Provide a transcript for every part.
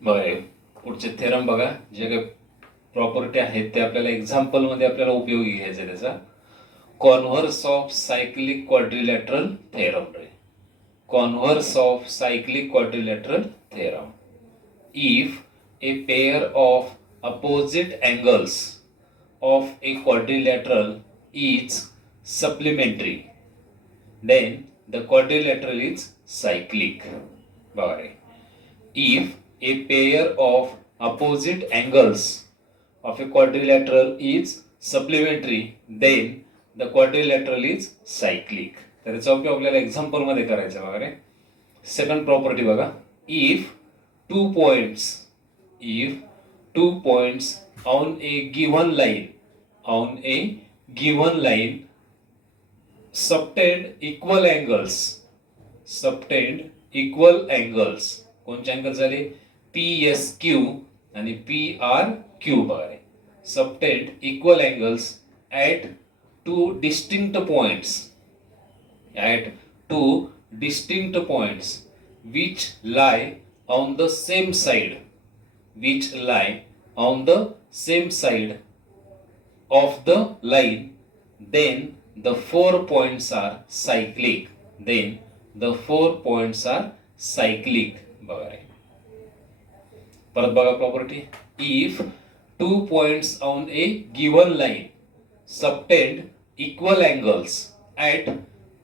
बघा पुढचे थेरम बघा, जे काही प्रॉपर्टी आहेत ते आपल्याला एक्झाम्पल मध्ये आपल्याला उपयोगी घ्यायचे. त्याचा converse of cyclic quadrilateral theorem ray. Converse of cyclic quadrilateral theorem. If a pair of opposite angles of a quadrilateral is supplementary, then the quadrilateral is cyclic. बघा, if a pair of opposite angles of a quadrilateral is supplementary, then the quadrilateral is cyclic. तर याचा उपयोग आपल्याला example मध्ये करायचा बघा रे. Second property बघा, if to points on a given line subtend equal angles, कोणचे अँगल झाले, PSQ आणि PRQ बघा रे. subtend equal angles at two distinct points which lie on the same side of the line, then the 4 points are cyclic. बघा रे. परत बघा property, if 2 points on a given line subtend equal angles at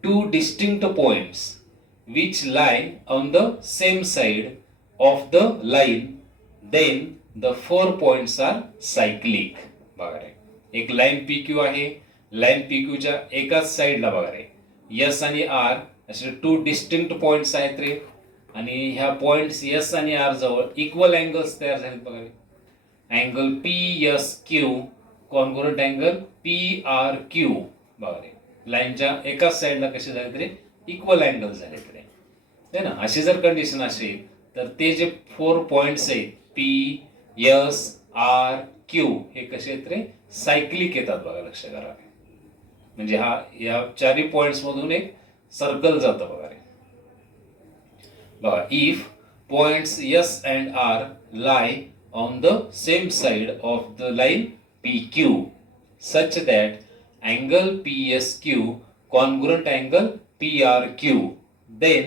two distinct points which lie on the same side of the line, then the 4 points are cyclic. बघा रे, एक line PQ आहे. Line PQ च्या एकाच साइडला बघा रे S आणि R असे टू डिस्टिंक्ट पॉइंट्स आहेत रे, आणि ह्या पॉइंट्स S आणि R जवळ इक्वल अँगल्स तयार झालेत बघा रे. Angle PSQ congruent angle PRQ बघा रे. लाईनच्या एकाच साइडला कसे झालेत रे, इक्वल अँगल झालेत रे, है ना. अशी जर कंडिशन असेल तर ते जे 4 पॉइंट्स आहेत PSRQ हे कसे आहेत रे, सायक्लिक येतात बघा, लक्ष करा. म्हणजे या चारही पॉइंट्स मधून एक सर्कल जातं बघा रे. बघा, if points S and R lie on the same side of the line PQ such that angle PSQ congruent angle PRQ, then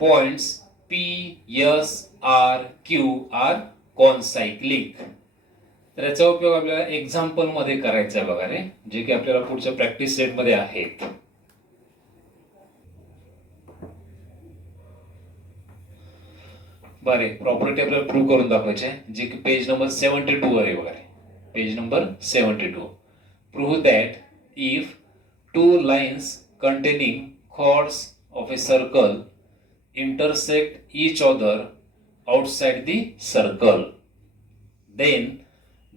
points PSRQ are concyclic. तर याचा उपयोग आपल्याला एक्झाम्पल मध्ये करायचा आहे बघा रे, जे की आपल्याला पुढच्या प्रॅक्टिस सेट मध्ये आहेत. बरे, प्रॉपर्टी आपल्याला प्रूव्ह करून दाखवायची आहे, जे की पेज नंबर 72 वर आहे बघा रे. Page number 72. Prove that if two lines containing chords of a circle intersect each other outside the circle, then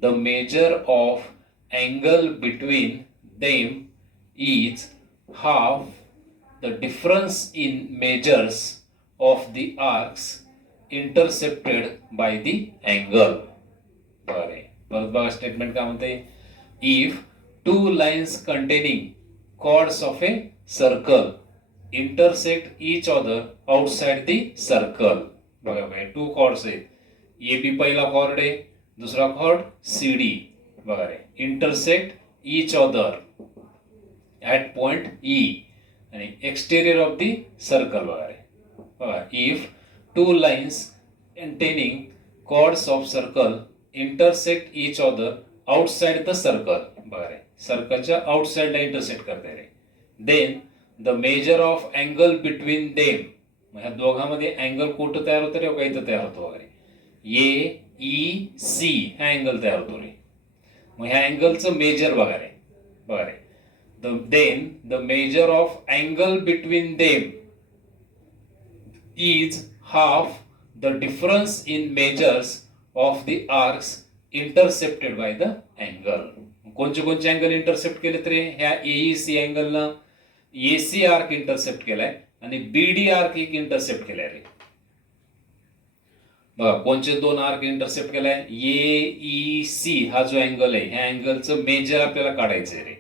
the measure of angle between them is half the difference in measures of the arcs intercepted by the angle. बरे, परत बघा statement काय म्हणते, if two lines containing chords of a circle intersect each other outside the circle. बघा भाई, two chords आहेत, AB पहिला chord आहे, दुसरा कॉर्ड CD बघा रे. Intersect each other at point E आणि एक्सटेरियर ऑफ द सर्कल बघा रे. बघा, if two lines containing chords of circle intersect each other outside the circle बघा रे, सर्कलच्या आउटसाइडला इंटरसेक्ट करते रे, then the measure of angle between them, ह्या दोघांमध्ये अँगल कुठं तयार होतं रे, का इथं तयार होतो वगैरे, AEC हा अँगल तयार होतो रे. मग ह्या अँगलचं मेजर बघा रे. बघा रे, then the measure of angle between them is half the difference in measures of the arcs intercepted by the angle. कोणचे अँगल इंटरसेप्ट केले रे, ह्या AEC अँगलनं AC आर्क इंटरसेप्ट केलाय आणि BD आर्क एक इंटरसेप्ट केलाय रे. बघा, कोणचे दोन आर्क इंटरसेप्ट केलाय, AEC हा जो अँगल आहे, ह्या अँगलचं मेजर आपल्याला काढायचंय रे.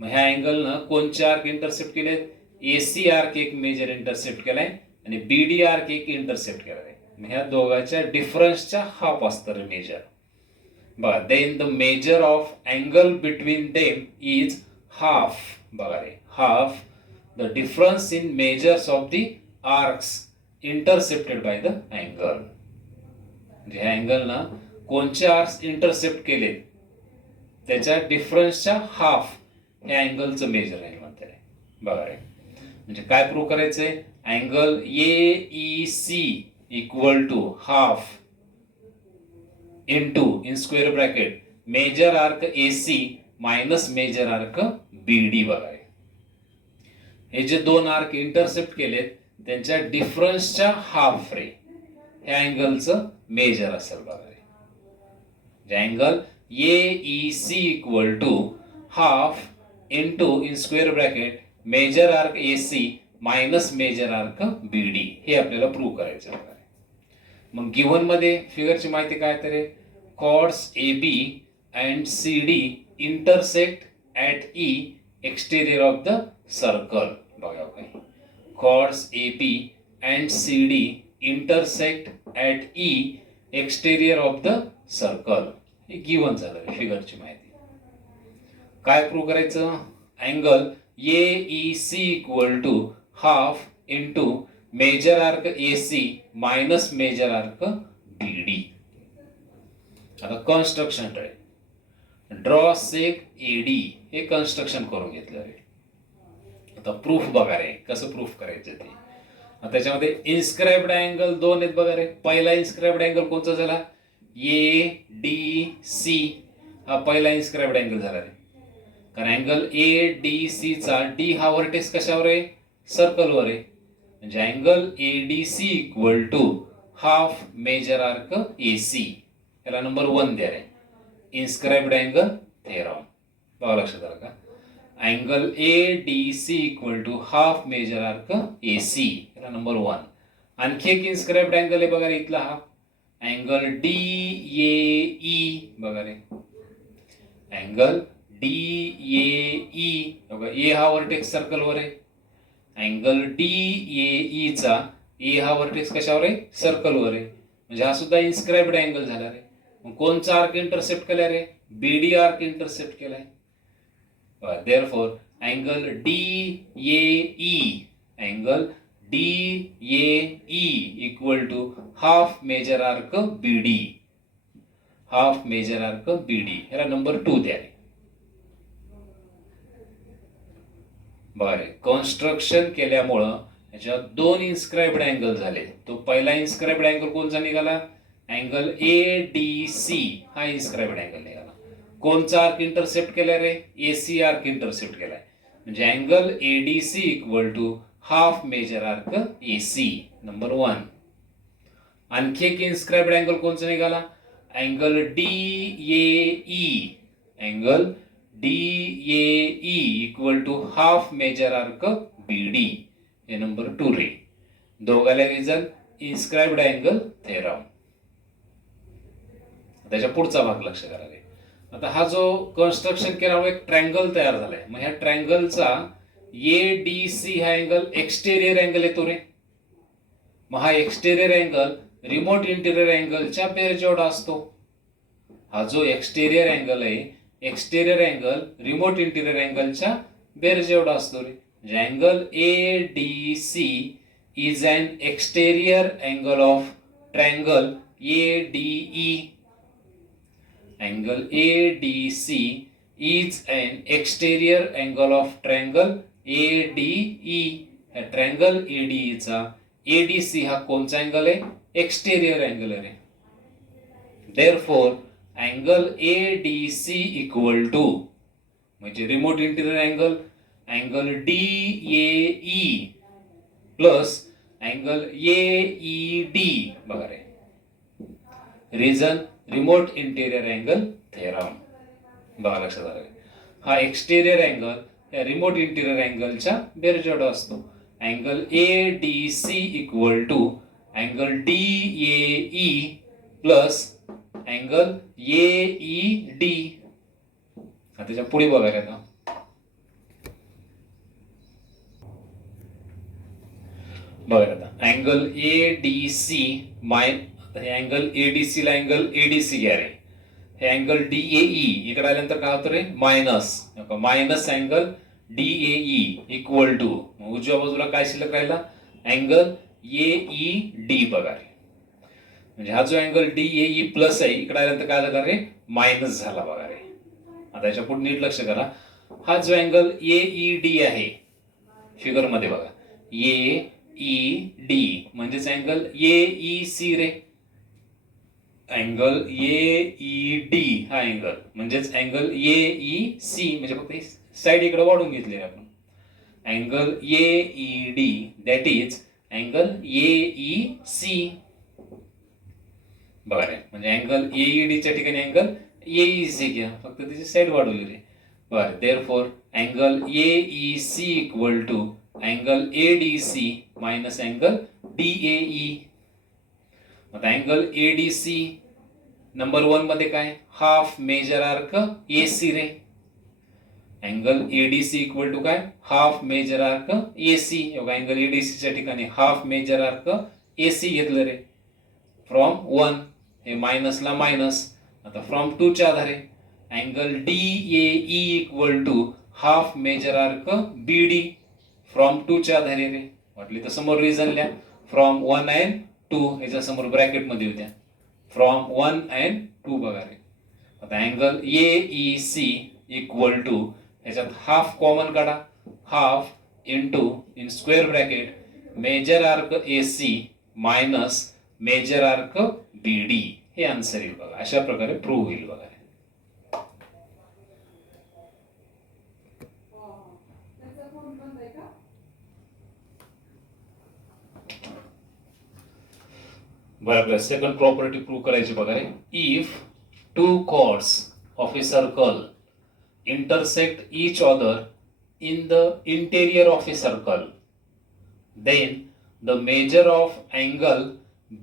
मग ह्या अँगलनं कोणचे आर्क इंटरसेप्ट केले, AC आर्क एक मेजर इंटरसेप्ट केलाय आणि BD आर्क एक इंटरसेप्ट केलाय. ह्या दोघांच्या डिफरन्सच्या हाफ असतं रे मेजर. बघा, then the measure of angle between them is half. बघा रे, half the difference in measures of the arcs intercepted by the angle. म्हणजे ह्या अँगलना कोणचे आर्क्स इंटरसेप्ट केले त्याच्या डिफरन्सच्या हाफ हे अँगलचं मेजर आहे म्हणते. बघा रे, म्हणजे काय प्रूव्ह करायचंय, angle AEC equal to half into in square bracket major arc AC minus measure arc BD. बघा रे, हे जे दोन आर्क इंटरसेप्ट केलेत त्यांच्या डिफरन्सच्या हाफ रे हे अँगलचं मेजर असेल. बघा रे, जे angle AEC equal to half into in square bracket major arc AC minus measure arc BD हे आपल्याला प्रूव्ह करायचं आहे. मग गिव्हन मध्ये फिगरची माहिती काय तर chords AB and CD intersect at E exterior of the circle. बघा काय, chords AB and CD intersect at E exterior of the circle. हे गिव्हन झालं फिगरची माहिती. काय प्रूव्ह करायचं, angle AEC equal to half into measure arc AC minus measure arc BD. आता construction आहे, ड्रॉ सेक AD हे कन्स्ट्रक्शन करून घेतलं रे. आता प्रूफ बघा रे, कसं प्रूफ करायचं ते. त्याच्यामध्ये इन्स्क्राइब्ड अँगल दोन आहेत. बघा रे, पहिला इन्स्क्राइब्ड अँगल कोणता झाला, ADC हा पहिला इन्स्क्राइब्ड अँगल झाला रे. कारण अँगल ADC चा D हा व्हर्टेक्स कशावर आहे, सर्कलवर आहे. म्हणजे angle ADC equal to half major arc AC. याला नंबर 1 द्या रे, इन्स्क्राइब्ड अँगल थेरम. बघा लक्षात आलं का, angle ADC equal to half major arc AC याला नंबर 1. आणखी एक इन्स्क्राइब्ड अँगल आहे बघा रे इथला, हा अँगल DAE. बघा रे, अँगल DAE बघा, A हा व्हर्टेक्स सर्कलवर आहे. अँगल DAE चा A हा व्हर्टेक्स कशावर आहे, सर्कलवर आहे. म्हणजे हा सुद्धा इन्स्क्राइब्ड अँगल झाला रे. मग कोणचा आर्क इंटरसेप्ट केला रे, BD आर्क इंटरसेप्ट केलाय. Therefore angle DAE equal to half major arc BD. Half major arc BD याला नंबर 2 द्या. बरे, कन्स्ट्रक्शन केल्यामुळं याच्यात दोन इन्स्क्राइब्ड अँगल झाले. तो पहिला इन्स्क्राइब्ड अँगल कोणता निघाला, अँगल ADC हा इन्स्क्राइब्ड अँगल निघाला. कोणचा आर्क इंटरसेप्ट केलाय रे, AC आर्क इंटरसेप्ट केलाय. म्हणजे angle ADC equal to half major arc AC number 1. आणखी एक इन्स्क्राइब्ड अँगल कोणचा निघाला, angle DAE. Angle DAE equal to half major arc BD हे नंबर 2 रे. दोघाला रिझन इन्स्क्राइब्ड अँगल थेरम. त्याच्या पुढचा भाग लक्ष करा रे. आता हा जो कन्स्ट्रक्शन केल्यामुळे एक ट्रँगल तयार झालाय. मग ह्या ट्रँगलचा ADC हा अँगल एक्सटेरियर अँगल येतो रे. मग हा एक्सटेरियर अँगल रिमोट इंटिरियर अँगलच्या पेर जेवढा असतो. हा जो एक्सटेरियर अँगल आहे, एक्सटेरियर अँगल रिमोट इंटिरियर अँगलच्या बेर जेवढा असतो रे. म्हणजे angle ADC is an exterior angle of triangle ADE. Angle ADC is an exterior angle of triangle ADE. या ट्रँगल ADE चा ADC हा कोणचा अँगल आहे, एक्सटेरियर अँगल आहे. Therefore angle ADC equal to म्हणजे remote interior angle, angle DAE plus angle AED. बघा रे, reason remote interior angle theorem. बघा लक्षात आलं, हा एक्सटेरियर अँगल या रिमोट इंटिरियर अँगलच्या बेरजेवढा असतो. Angle ADC equal to angle DAE plus angle AED. त्याच्या पुढे बघायला आता बघा आता angle A D C angle A D C ला अँगल एडीसी घ्या रे. हे अँगल डीएई इकडे आल्यानंतर काय होतं रे minus angle DAE equal to उजव्या बाजूला काय शिल्लक राहिला अँगल एई डी बघा रे. म्हणजे हा जो अँगल डीएई प्लस आहे इकडे आल्यानंतर काय झाला रे मायनस झाला बघा रे. आता याच्या पुढे नीट लक्ष करा. हा जो अँगल एईडी आहे फिगर मध्ये बघा एईडी म्हणजेच अँगल एईसी रे. अँगल एईडी हा अँगल म्हणजेच अँगल एईसी म्हणजे फक्त साइड इकडे वाढून घेतले आपण. Angle AED that is angle AEC बघा रे. म्हणजे अँगल एईडी च्या ठिकाणी अँगल एईसी घ्या फक्त त्याची साइड वाढवली रे. बरं therefore angle AEC equal to angle ADC minus angle DAE. आता अँगल एडीसी नंबर 1 मध्ये काय हाफ मेजर आर्क एसी रे. अँगल एडीसी इक्वल टू काय half major arc AC. Angle ADC च्या ठिकाणी हाफ मेजर आर्क एसी घेतलं रे. From 1 हे मायनसला minus. आता फ्रॉम 2 च्या आधारे angle DAE equal to half major arc BD. From 2 च्या आधारे रे. वाटली तर समोर रिझन लिहा फ्रॉम 1 अँड 2 याच्या समोर ब्रॅकेट मध्ये होत्या फ्रॉम 1 अँड 2 बघा रे. आता अँगल एईसी इक्वल टू ह्याच्यात हाफ कॉमन काढा half into in square bracket major arc AC minus measure arc BD हे आन्सर येईल बघा. अशा प्रकारे प्रूव्ह होईल बघा. बरोबर सेकंड प्रॉपर्टी प्रूव्ह करायची बघा रे. If two chords of a circle intersect each other in the interior of a circle, then the measure of angle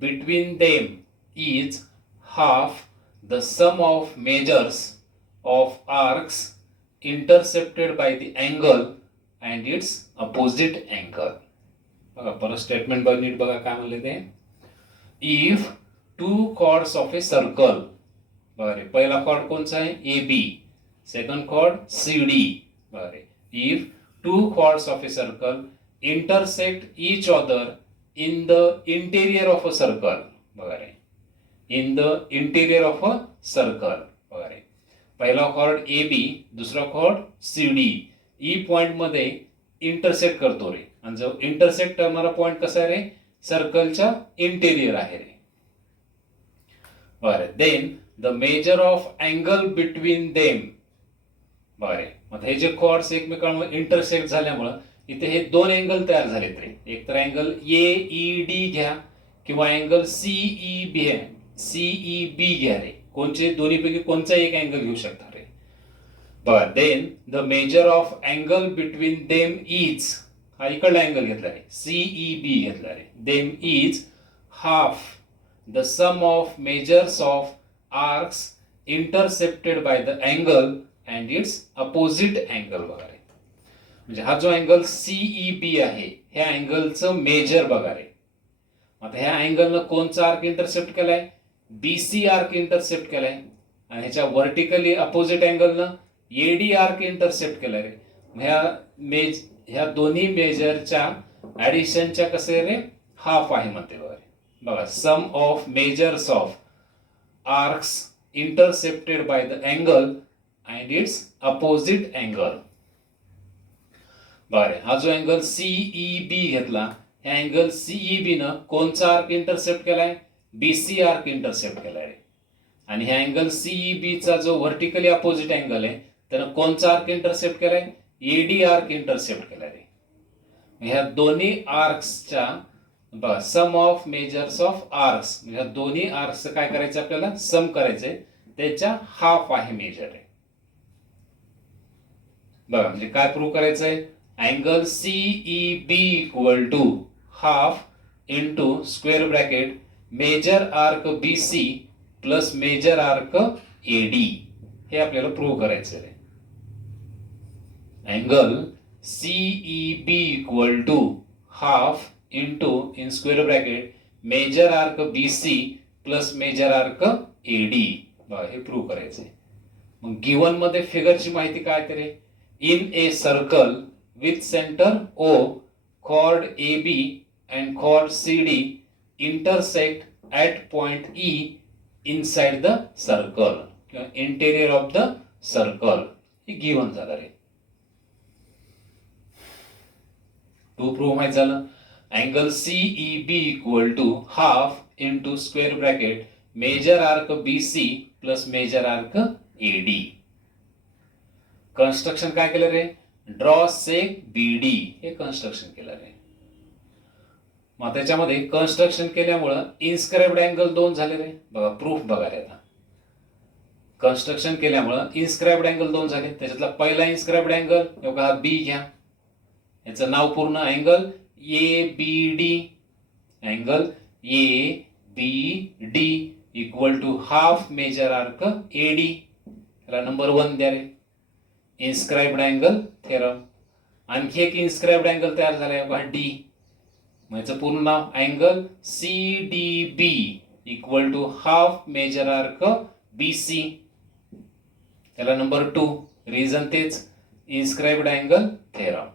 between them is half the sum of measures of arcs intercepted by the angle and its opposite angle. बघा परत statement बघ नीट बघा काय म्हणले ते. If two chords of a circle बघा रे. पहिला कॉर्ड कोणचा आहे A B. Second chord CD. If two chords of a circle intersect each other in the interior of a circle, in the interior of a circle, पहिला chord AB, दुसरा chord CD. E point मध्ये intersect करतो रे. आणि जो intersect करणारा point कसा आहे रे सर्कलच्या इंटेरियर आहे रे. बरं then the measure of angle between them. बरे मग हे जे कॉर्ड्स एकमेकांमध्ये इंटरसेक्ट झाल्यामुळं इथे हे दोन अँगल तयार झालेत रे. एक तर अँगल एईडी घ्या किंवा अँगल सीईबी घ्या रे. कोणचे दोन्हीपैकी कोणचा एक अँगल घेऊ शकता रे. बर then the measure of angle between them is हा इकडला अँगल घेतला रे सीईबी घेतला रे. Them is half the sum of measures of arcs intercepted by the angle and its opposite angle बघा रे. म्हणजे हा जो अँगल सीईबी आहे ह्या अँगलचं मेजर बघा रे. आता ह्या अँगलनं कोणचा आर्क इंटरसेप्ट केलाय बीसी आर्क इंटरसेप्ट केलाय आणि ह्याच्या व्हर्टिकली अपोजिट अँगलनं एडी आर्क इंटरसेप्ट केलाय रे. ह्या दोन्ही मेजरच्या ऍडिशनच्या कसे रे हाफ आहे म्हणते बघा. Sum of measures of arcs intercepted by the angle and its opposite angle. बरे हा जो अँगल सीईबी घेतला ह्या अँगल सीईबी न कोणचा आर्क इंटरसेप्ट केलाय बीसी आर्क इंटरसेप्ट केलाय रे. आणि ह्या अँगल सीईबी चा जो व्हर्टिकली अपोजिट अँगल आहे त्यानं कोणचा आर्क इंटरसेप्ट केलाय एडी आर्क इंटरसेप्ट केलाय रे. ह्या दोन्ही आर्क्सच्या सम ऑफ मेजर्स ऑफ आर्क्स ह्या दोन्ही आर्क्स काय करायचं आपल्याला सम करायचंय त्याच्या हाफ आहे मेजर आहे. बघा म्हणजे काय प्रूव्ह करायचंय angle CEB equal to half into square bracket major arc BC plus major arc AD हे आपल्याला प्रूव्ह करायचं आहे. Angle CEB equal to half into in square bracket major arc B C plus major arc A D. हे prove करायचंय. मग given मध्ये फिगरची माहिती काय तरी, in a circle with centre O chord AB and chord CD intersect at point E inside the circle किंवा interior of the circle. हे गिवन झालं रे. टू प्रूव्ह माहित झालं. Angle CEB equal to half into square bracket major arc BC plus major arc AD. Construction काय केलं रे, draw seg BD हे कन्स्ट्रक्शन केलं रे. मग त्याच्यामध्ये कन्स्ट्रक्शन केल्यामुळं इन्स्क्राइब्ड अँगल 2 झाले रे. बघा प्रूफ बघा रे. आता कन्स्ट्रक्शन केल्यामुळं इन्स्क्राइब्ड अँगल 2 झाले. त्याच्यातला पहिला इन्स्क्राइब्ड अँगल बघा हा बी घ्या. याचं नाव पूर्ण angle ABD. Angle ABD equal to half major arc AD. त्याला नंबर 1 द्या रे. Inscribed angle theorem. आणखी एक इन्स्क्राइब्ड अँगल तयार झालाय बघा डी. याचं पूर्ण नाव angle CDB equal to half major arc BC. त्याला नंबर 2. रिझन तेच, इन्स्क्राइब्ड अँगल थेरम.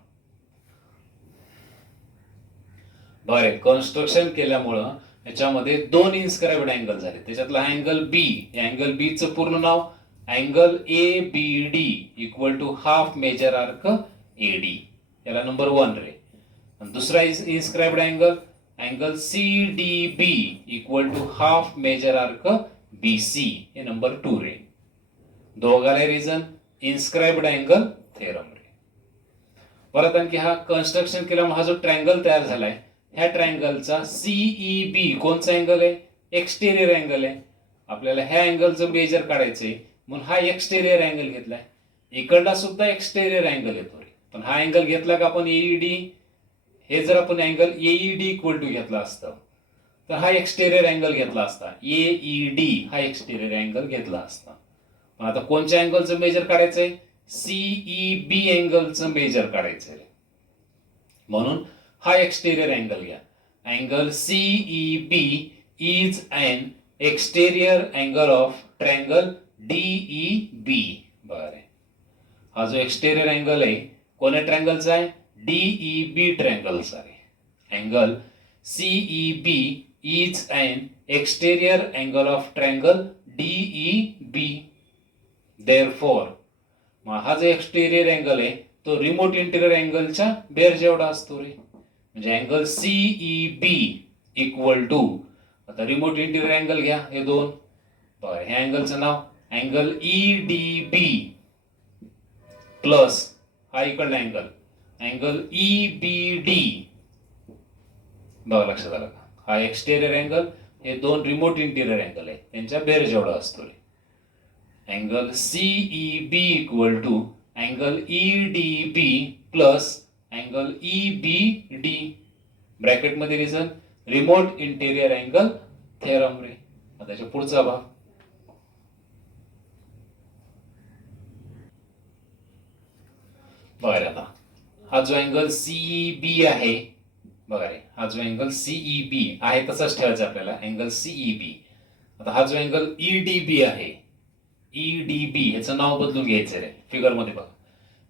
बरे कन्स्ट्रक्शन केल्यामुळं याच्यामध्ये 2 इन्स्क्राइब्ड अँगल झाले. त्याच्यातला अँगल बी, अँगल बी चं पूर्ण नाव angle ABD equal to half major arc AD. याला नंबर 1 रे. दुसरा inscribed angle angle CDB equal to half major arc BC. हे नंबर 2 रे. दोघाला रिझन इन्स्क्राइब्ड अँगल थेरम रे. परत आणखी हा कन्स्ट्रक्शन केल्यामुळे हा जो ट्रायंगल तयार झालाय, ह्या ट्रायंगलचा CEB कोणचा अँगल आहे, एक्सटेरियर अँगल आहे. आपल्याला ह्या अँगलचं मेजर काढायचंय म्हणून हा एक्सटेरियर अँगल घेतलाय. इकडला सुद्धा एक्सटेरियर अँगल येतो रे. पण हा अँगल घेतला का आपण AED. हे जर आपण अँगल AED इक्वल टू घेतला असतं तर हा एक्सटेरियर अँगल घेतला असता. AED हा एक्सटेरियर अँगल घेतला असता. पण आता कोणत्या अँगलचं मेजर काढायचंय, CEB अँगलचं मेजर काढायचंय. म्हणून हा एक्सटेरियर अँगल घ्या. Angle CEB is an exterior angle of triangle DEB. बरं, हा जो एक्सटेरियर अँगल आहे कोण्या ट्रायंगलचा आहे, DEB ट्रायंगलचा आहे. Angle CEB is an exterior angle of triangle DEB. Therefore मग हा जो एक्सटेरियर अँगल आहे तो रिमोट इंटिरियर अँगलच्या बेर जेवढा असतो रे. म्हणजे अँगल CEB इक्वल टू, आता रिमोट इंटिरियर अँगल घ्या हे 2. बरं, ह्या अँगलचं नाव अँगल EDB प्लस हा इकडला अँगल अँगल EBD. बघा लक्षात आलं का, हा एक्सटेरियर अँगल, हे 2 रिमोट इंटिरियर अँगल आहे त्यांच्या बेर जेवढा असतो रे. Angle CEB equal to angle EDB plus angle EBD. Bracket मध्ये reason remote interior angle theorem रे. आता त्याच्या पुढचा भाग बघा. आता हा जो अँगल CEB आहे बघा रे, हा जो अँगल CEB आहे तसाच ठेवायचा आपल्याला अँगल CEB. आता हा जो अँगल EDB आहे, EDB याचं नाव बदलून घ्यायचं रे. फिगर मध्ये बघा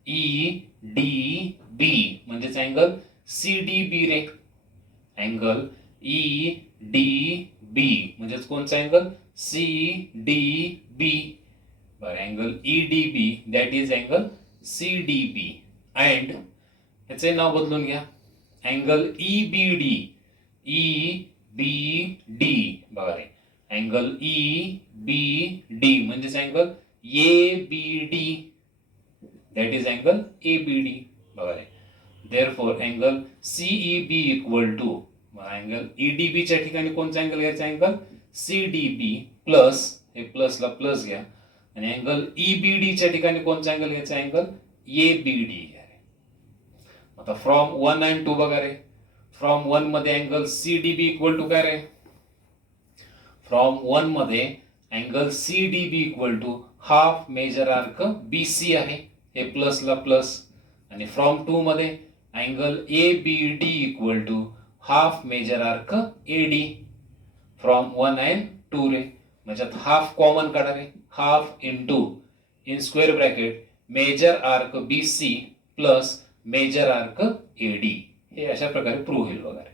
EDB म्हणजेच अँगल CDB रे. अँगल EDB म्हणजेच कोणचा अँगल, CDB. बरं, अँगल EDB दॅट इज अँगल CDB. अँड याचे नाव बदलून घ्या अँगल EBD. EBD बघा रे, अँगल EBD म्हणजेच angle ABD that is angle ABD. बघा रे. Therefore angle CEB equal to angle EDB च्या ठिकाणी कोणचा अँगल घ्यायचा, अँगल CDB प्लस, हे प्लसला प्लस घ्या, आणि अँगल EBD च्या ठिकाणी कोणचा अँगल घ्यायचा, अँगल ABD घ्या रे. आता फ्रॉम 1 and 2 बघा रे. फ्रॉम 1 मध्ये अँगल CDB इक्वल टू काय रे, फ्रॉम 1 मध्ये angle CDB equal to half major arc BC आहे, हे प्लसला प्लस. आणि फ्रॉम 2 मध्ये angle ABD equal to half major arc AD from 1 and 2 रे. म्हणजे हाफ कॉमन काढा रे. Half into in square bracket major arc B C plus major arc AD. हे अशा प्रकारे प्रूव्ह होईल वगैरे.